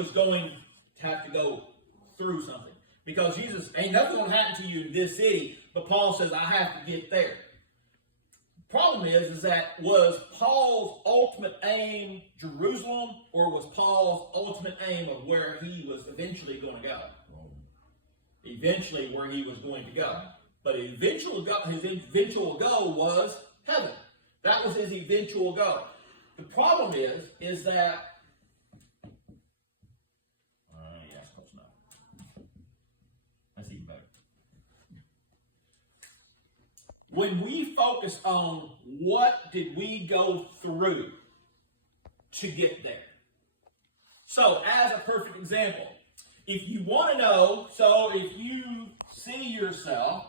was going to have to go through something. Because Jesus, ain't nothing going to happen to you in this city, but Paul says, I have to get there. Problem is that was Paul's ultimate aim Jerusalem, or was Paul's ultimate aim of where he was eventually going to go? Eventually where he was going to go. But his eventual goal was heaven. That was his eventual goal. The problem is that that's even better. When we focus on what did we go through to get there. So, as a perfect example, if you want to know, so if you see yourself,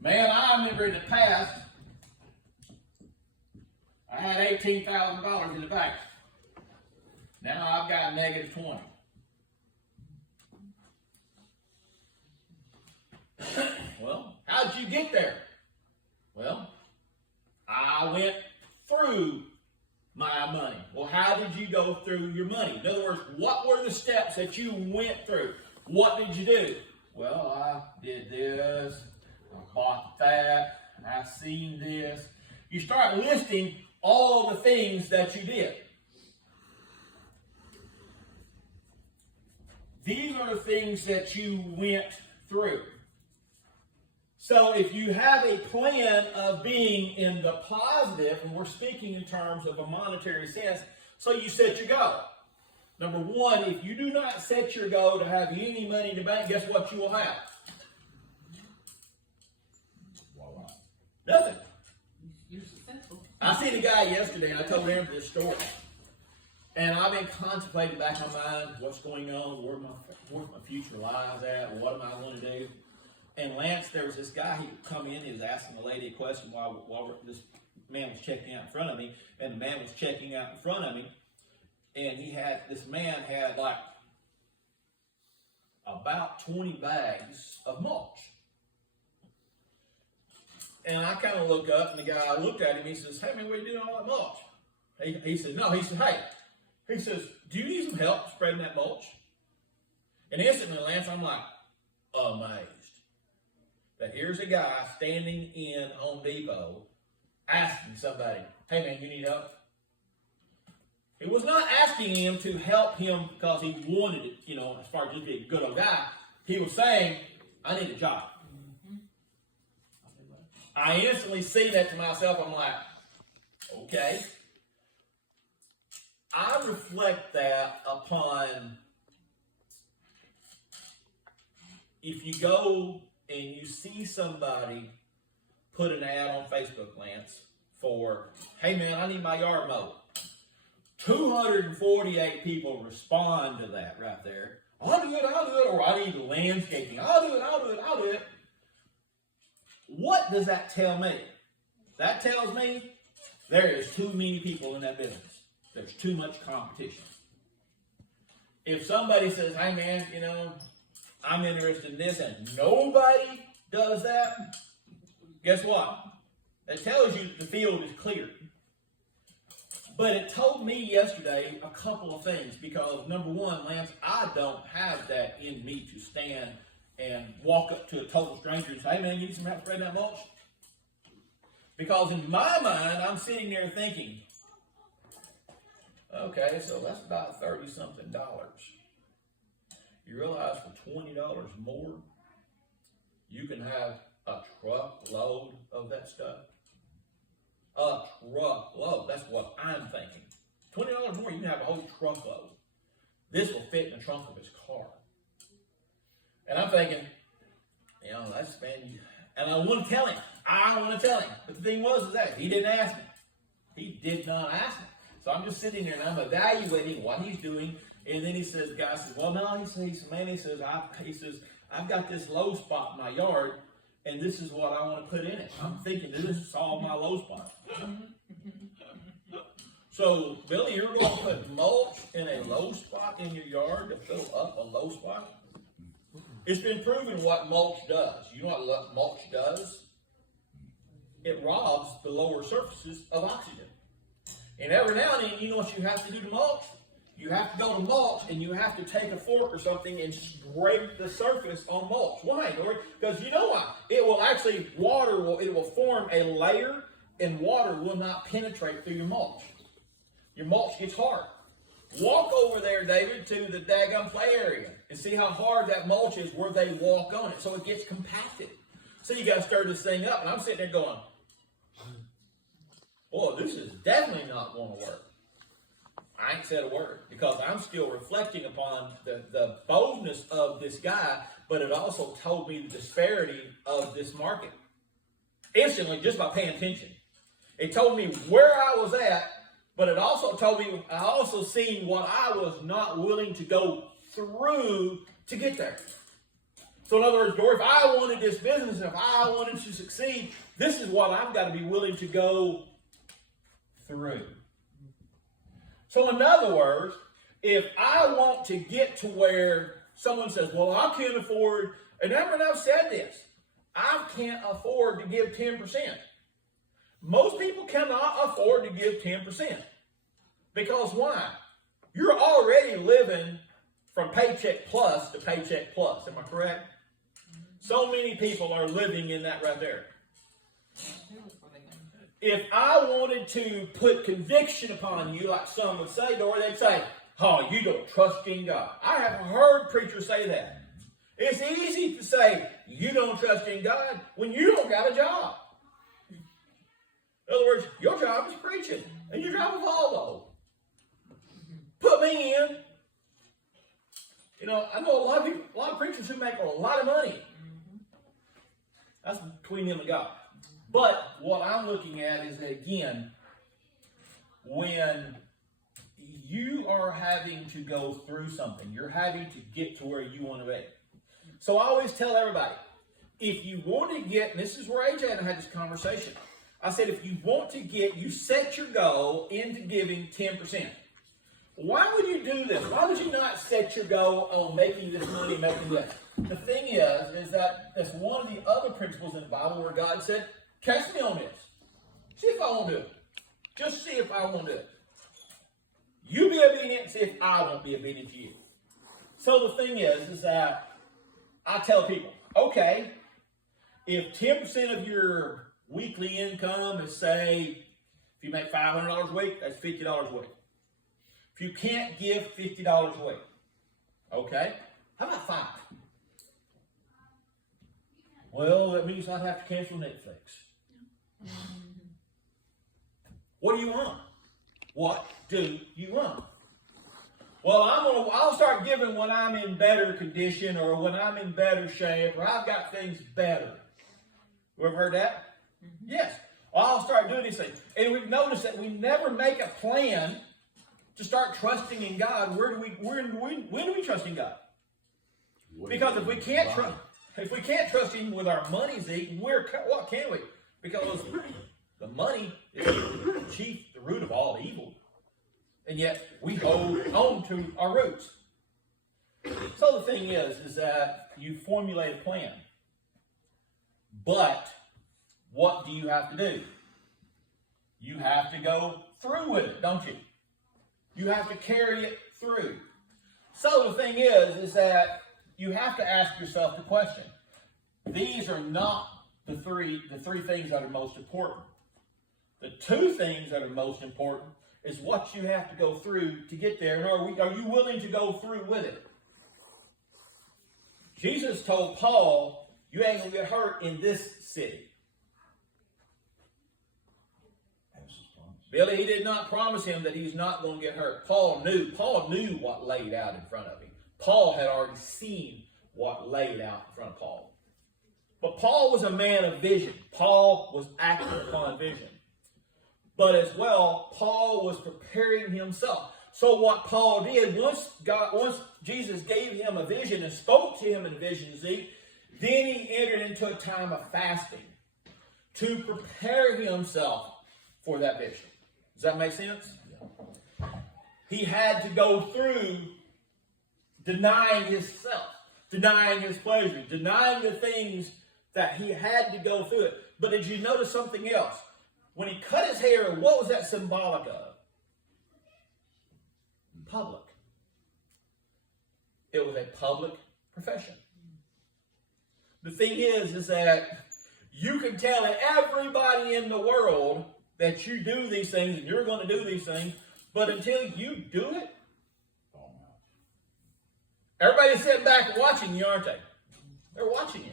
man, I remember in the past, I had $18,000 in the bank. Now I've got negative 20. Well, how did you get there? Well, I went through my money. Well, how did you go through your money? In other words, what were the steps that you went through? What did you do? Well, I did this, I bought that, I seen this. You start listing all the things that you did. These are the things that you went through. So if you have a plan of being in the positive, and we're speaking in terms of a monetary sense, so you set your goal. Number one, if you do not set your goal to have any money in the bank, guess what you will have? Nothing. You're successful. I seen a guy yesterday, and I told him this story. And I've been contemplating back in my mind what's going on, where my future lies at, what am I going to do? And Lance, there was this guy, he come in, he was asking the lady a question while this man was checking out in front of me, and the man was checking out in front of me, and this man had like about 20 bags of mulch. And I kind of look up, and the guy looked at him, he says, hey man, what are you doing all that mulch? He said, no, he said, hey. He says, do you need some help spreading that mulch? And instantly, Lance, I'm like, amazed. That here's a guy standing in Home Depot asking somebody, hey man, you need help? He was not asking him to help him because he wanted it, as far as just being a good old guy. He was saying, I need a job. I instantly see that to myself. I'm like, okay. I reflect that upon if you go and you see somebody put an ad on Facebook, Lance, for, hey man, I need my yard mowed. 248 people respond to that right there. I'll do it, or I need landscaping. I'll do it. What does that tell me? That tells me there is too many people in that business. There's too much competition. If somebody says, hey man, I'm interested in this, and nobody does that, guess what? It tells you that the field is cleared. But it told me yesterday a couple of things, because number one, Lance, I don't have that in me to stand and walk up to a total stranger and say, hey man, you need some help spreading that mulch? Because in my mind, I'm sitting there thinking, okay, so that's about $30-something. You realize for $20 more, you can have a truckload of that stuff? A truckload. That's what I'm thinking. $20 more, you can have a whole truckload. This will fit in the trunk of his car. And I'm thinking, that's man. And I want to tell him. But the thing was that he didn't ask me. He did not ask me. So I'm just sitting there and I'm evaluating what he's doing. And then the guy says, well, no, he says, I've got this low spot in my yard, and this is what I want to put in it. I'm thinking this is all my low spot. So, Billy, you're going to put mulch in a low spot in your yard to fill up a low spot? It's been proven what mulch does. You know what mulch does? It robs the lower surfaces of oxygen. And every now and then, you know what you have to do to mulch? you have to go to mulch and you have to take a fork or something and scrape the surface on mulch. Why, Lord? Because you know why? It will actually, it will form a layer and water will not penetrate through your mulch. Your mulch gets hard. Walk over there, David, to the daggum play area and see how hard that mulch is where they walk on it. So it gets compacted. So you got to stir this thing up. And I'm sitting there going, boy, this is definitely not going to work. I ain't said a word because I'm still reflecting upon the boldness of this guy, but it also told me the disparity of this market. Instantly, just by paying attention. It told me where I was at, but it also told me, I also seen what I was not willing to go through to get there. So in other words, Dory, if I wanted this business, if I wanted to succeed, this is what I've got to be willing to go through. So in other words, if I want to get to where someone says, well, I can't afford, and I've said this, I can't afford to give 10%. Most people cannot afford to give 10%. Because why? You're already living from paycheck plus to paycheck plus. Am I correct? So many people are living in that right there. If I wanted to put conviction upon you, like some would say, Dory, they'd say, oh, you don't trust in God. I have heard preachers say that. It's easy to say you don't trust in God when you don't got a job. In other words, your job is preaching, and you drive a Volvo. Put me in. You know, I know a lot of people, a lot of preachers who make a lot of money. That's between them and God. But what I'm looking at is that, again, when you are having to go through something, you're having to get to where you want to be. So I always tell everybody, if you want to get, and this is where AJ and I had this conversation, I said, if you want to get, you set your goal into giving 10%. Why would you do this? Why would you not set your goal on making this money, making that? The thing is that that's one of the other principles in the Bible where God said, catch me on this. See if I won't do it. Just see if I won't do it. You be obedient and see if I won't be obedient to you. So the thing is that I tell people, okay, if 10% of your weekly income is, say, if you make $500 a week, that's $50 a week. If you can't give $50 a week, okay, how about 5? Well, that means I'd have to cancel Netflix. What do you want? What do you want? Well, I'll start giving when I'm in better condition or when I'm in better shape or I've got things better. You ever heard that? Mm-hmm. Yes. Well, I'll start doing these things. And we've noticed that we never make a plan to start trusting in God. When do we trust in God? Because if we can't trust Him with our money, Zeke, what can we? Because the money is the root of all evil. And yet we hold on to our roots. So the thing is that you formulate a plan. But what do you have to do? You have to go through with it, don't you? You have to carry it through. So the thing is that you have to ask yourself the question. These are not the three things that are most important. The 2 things that are most important is what you have to go through to get there. And are you willing to go through with it? Jesus told Paul, you ain't going to get hurt in this city. Billy, he did not promise him that he's not going to get hurt. Paul knew what laid out in front of him. Paul had already seen what laid out in front of Paul. But Paul was a man of vision. Paul was acting upon vision. But as well, Paul was preparing himself. So what Paul did, once Jesus gave him a vision and spoke to him in a vision, Zeke, then he entered into a time of fasting to prepare himself for that vision. Does that make sense? Yeah. He had to go through denying himself, denying his pleasure, denying the things that he had to go through it. But did you notice something else? When he cut his hair, what was that symbolic of? Public. It was a public profession. The thing is that you can tell everybody in the world that you do these things and you're going to do these things, but until you do it, everybody's sitting back and watching you, aren't they? They're watching you.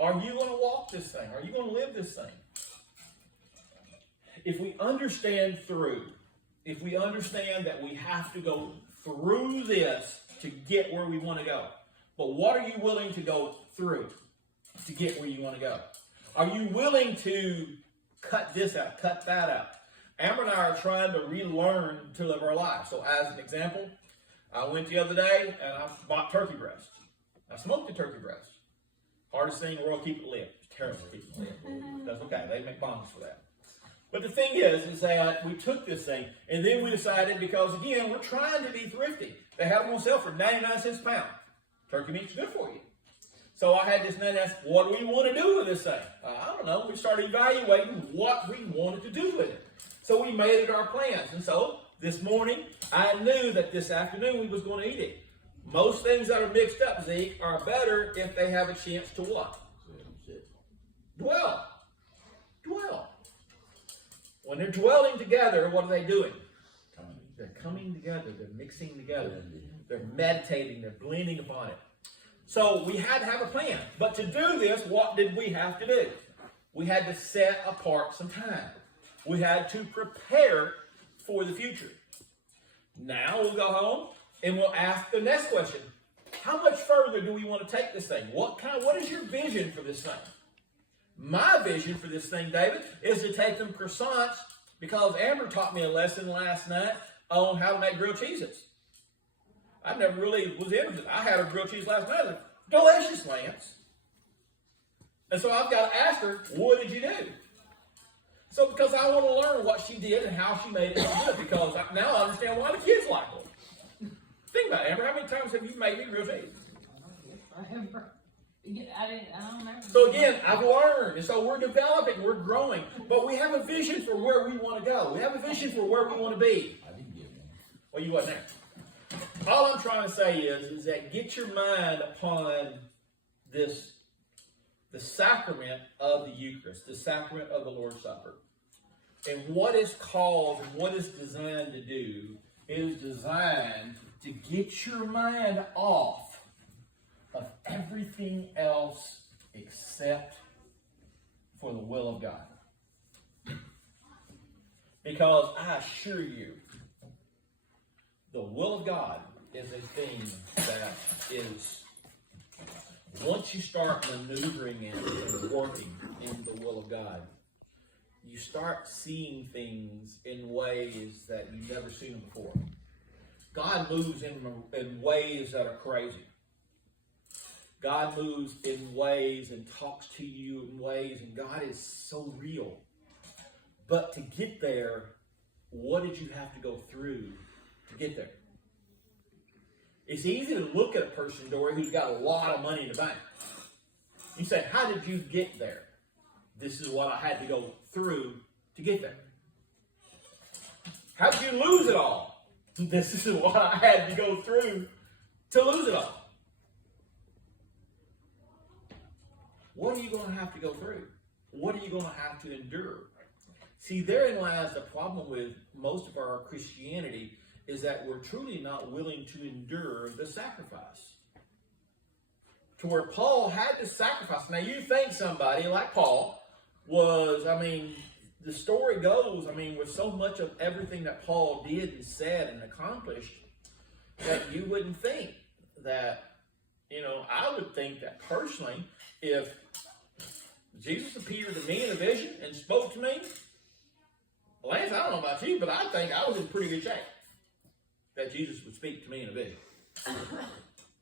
Are you going to walk this thing? Are you going to live this thing? If we understand if we understand that we have to go through this to get where we want to go, but what are you willing to go through to get where you want to go? Are you willing to cut this out, cut that out? Amber and I are trying to relearn to live our life. So as an example, I went the other day and I bought turkey breast. I smoked the turkey breast. Hardest thing in the world, keep it lit. It's terrible to keep it lit. That's okay. They make bombs for that. But the thing is that we took this thing, and then we decided, because again, we're trying to be thrifty. They have them on sale for 99 cents a pound. Turkey meat's good for you. So I had this 99 cents. What do we want to do with this thing? I don't know. We started evaluating what we wanted to do with it. So we made it our plans. And so this morning, I knew that this afternoon we was going to eat it. Most things that are mixed up, Zeke, are better if they have a chance to what? Dwell. Dwell. When they're dwelling together, what are they doing? They're coming together. They're mixing together. They're meditating. They're blending upon it. So we had to have a plan. But to do this, what did we have to do? We had to set apart some time. We had to prepare for the future. Now we'll go home and we'll ask the next question. How much further do we want to take this thing? What is your vision for this thing? My vision for this thing, David, is to take them croissants, because Amber taught me a lesson last night on how to make grilled cheeses. I never really was interested. I had a grilled cheese last night. Like, delicious, Lance. And so I've got to ask her, what did you do? So because I want to learn what she did and how she made it good, because now I understand why the kids like it. Think about it, Amber. How many times have you made me grilled cheese? I don't remember. So again, I've learned, and so we're developing, we're growing, but we have a vision for where we want to go. We have a vision for where we want to be. I didn't get one. Well, you wasn't there. All I'm trying to say is that get your mind upon this, the sacrament of the Eucharist, the sacrament of the Lord's Supper. And what it's called and what it's designed to do is designed to get your mind off of everything else except for the will of God. Because I assure you, the will of God is a thing that is, once you start maneuvering in and working in the will of God, you start seeing things in ways that you've never seen them before. God moves in ways that are crazy. God moves in ways and talks to you in ways, and God is so real. But to get there, what did you have to go through to get there? It's easy to look at a person, Dory, who's got a lot of money in the bank. You say, how did you get there? This is what I had to go through to get there. How did you lose it all? This is what I had to go through to lose it all. What are you going to have to go through? What are you going to have to endure? See, therein lies the problem with most of our Christianity, is that we're truly not willing to endure the sacrifice. To where Paul had to sacrifice. Now, you think somebody like Paul was, the story goes, with so much of everything that Paul did and said and accomplished, that you wouldn't think that, I would think that personally, if Jesus appeared to me in a vision and spoke to me, Lance, I don't know about you, but I think I was in pretty good shape that Jesus would speak to me in a vision.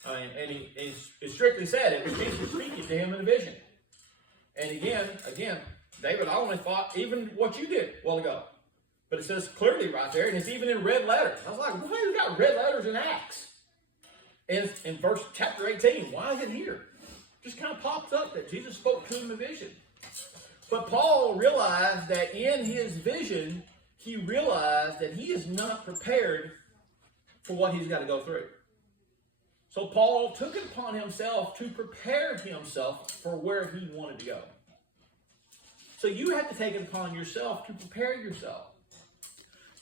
And he strictly said it was Jesus speaking to him in a vision. And again, David, I only thought even what you did a while ago. But it says clearly right there, and it's even in red letters. I was like, why you got red letters in Acts? And in chapter 18, why is it here? Just kind of pops up that Jesus spoke to him in a vision. But Paul realized that in his vision, he realized that he is not prepared for what he's got to go through. So Paul took it upon himself to prepare himself for where he wanted to go. So you have to take it upon yourself to prepare yourself.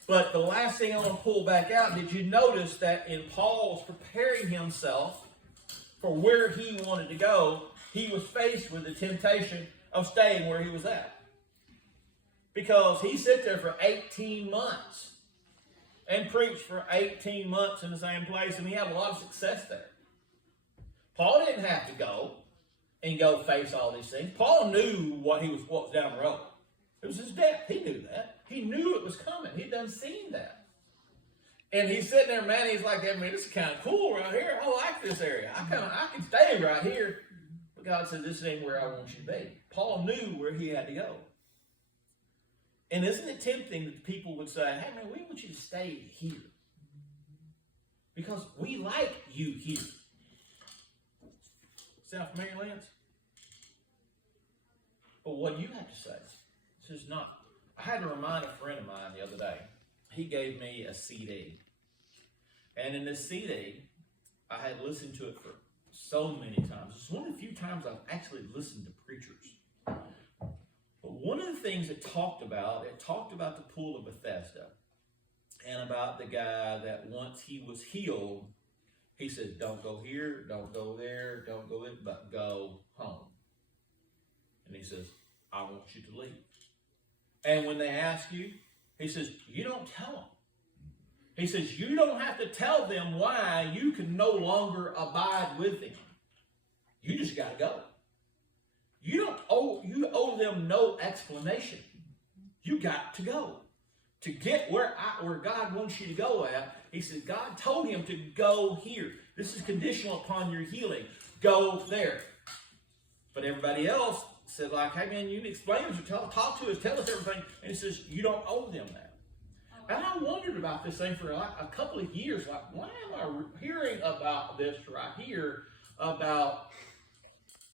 But the last thing I want to pull back out, did you notice that in Paul's preparing himself for where he wanted to go, he was faced with the temptation of staying where he was at? Because he sat there for 18 months and preached for 18 months in the same place, and he had a lot of success there. Paul didn't have to go and go face all these things. Paul knew what was down the road. It was his death. He knew that. He knew it was coming. He'd done seen that. And he's sitting there, man, he's like, I mean, this is kind of cool right here. I like this area. I can stay right here. But God said, this ain't where I want you to be. Paul knew where he had to go. And isn't it tempting that people would say, hey, man, we want you to stay here because we like you here. Sound familiar, Lance? But what do you have to say? This is not. I had to remind a friend of mine the other day. He gave me a CD. And in this CD, I had listened to it for so many times. It's one of the few times I've actually listened to preachers. But one of the things it talked about the pool of Bethesda. And about the guy that once he was healed, he said, don't go here, don't go there, don't go there, but go home. And he says, I want you to leave. And when they ask you, he says, you don't tell them. He says, you don't have to tell them why you can no longer abide with them. You just got to go. You owe them no explanation. You got to go. To get where God wants you to go at, he said, God told him to go here. This is conditional upon your healing. Go there. But everybody else said, like, hey, man, you can explain us, talk to us, tell us everything. And he says, you don't owe them that. And I wondered about this thing for like a couple of years. Like, why am I hearing about this right here, about